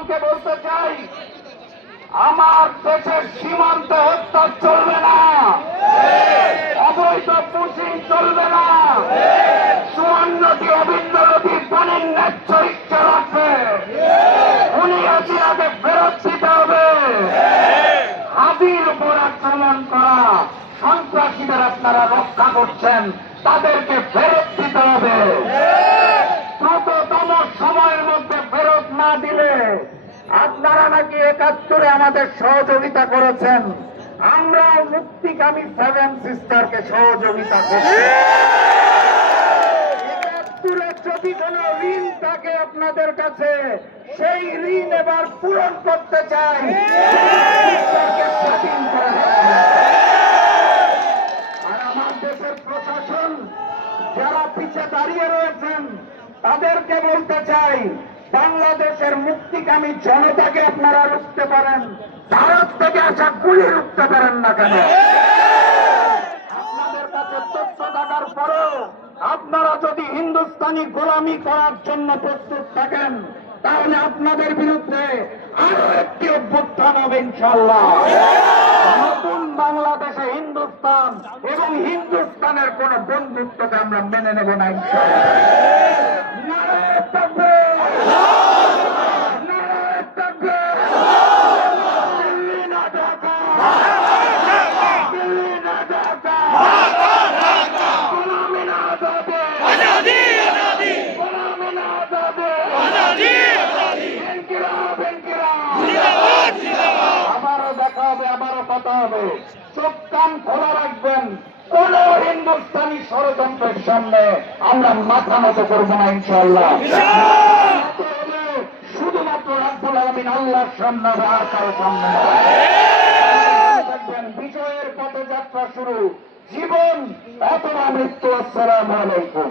রহমানকে বলতে চাই, আমার দেশের সীমান্তে হত্যা চলবে না, অবৈধ পুঁজি চলবে না, 54টি অবৈধ নদীর পানির ন্যায্য ইচ্ছা রাখবে, উনি হাসিনাকে ফেরত দিতে হবে। হাদির উপর আক্রমণ করা সন্ত্রাসীদের আপনারা রক্ষা করছেন, তাদেরকে ফেরত দিতে হবে। দ্রুততম সময়ের মধ্যে ফেরত না দিলে, আপনারা নাকি 71-এ আমাদের সহযোগিতা করেছেন, আমরাও মুক্তিকামী 7 সিস্টারকে সহযোগিতা করছি। 71-এর যদি কোন ঋণ থাকে আপনাদের কাছে, সেই ঋণ এবার পূরণ করতে চাই। সিস্টারকে স্বাধীন করে আর আমার দেশের প্রশাসন যারা পিছে দাঁড়িয়ে রয়েছেন তাদেরকে বলতে চাই, বাংলাদেশের মুক্তিকামী জনতাকে আপনারা রুখতে পারেন, ভারত থেকে আসা গুলি রুখতে পারেন না কেন? আপনাদের কাছে তথ্য থাকার পরেও আপনারা যদি হিন্দুস্তানি গোলামি করার জন্য প্রস্তুত থাকেন, তাহলে আপনাদের বিরুদ্ধে আরো একটি অভ্যুত্থান হবে ইনশাআল্লাহ। নতুন বাংলাদেশে হিন্দুস্তান এবং হিন্দুস্তানের কোন বন্ধুত্বকে আমরা মেনে নেব না ইনশাআল্লাহ। নারায়ে তাকবীর, নারায়ে তাকবীর, দিল্লি না ঢাকা, দিল্লি না ঢাকা, গোলামি না আজাদি, গোলামি না আজাদি, ইনকিলাব, ইনকিলাব। আবারও দেখা হবে, আবারও কথা হবে। চোখ কান খোলা রাখবেন, কোন হিন্দুস্তানি ষড়যন্ত্রের সামনে আমরা মাথা নত করবো না ইনশাআল্লাহ। শুধুমাত্র রাব্বুল আলামিন আল্লাহর সামনে, আর কারো সামনে থাকবেন। বিজয়ের পথে যাত্রা শুরু, জীবন অথবা মৃত্যু। আসসালামু আলাইকুম।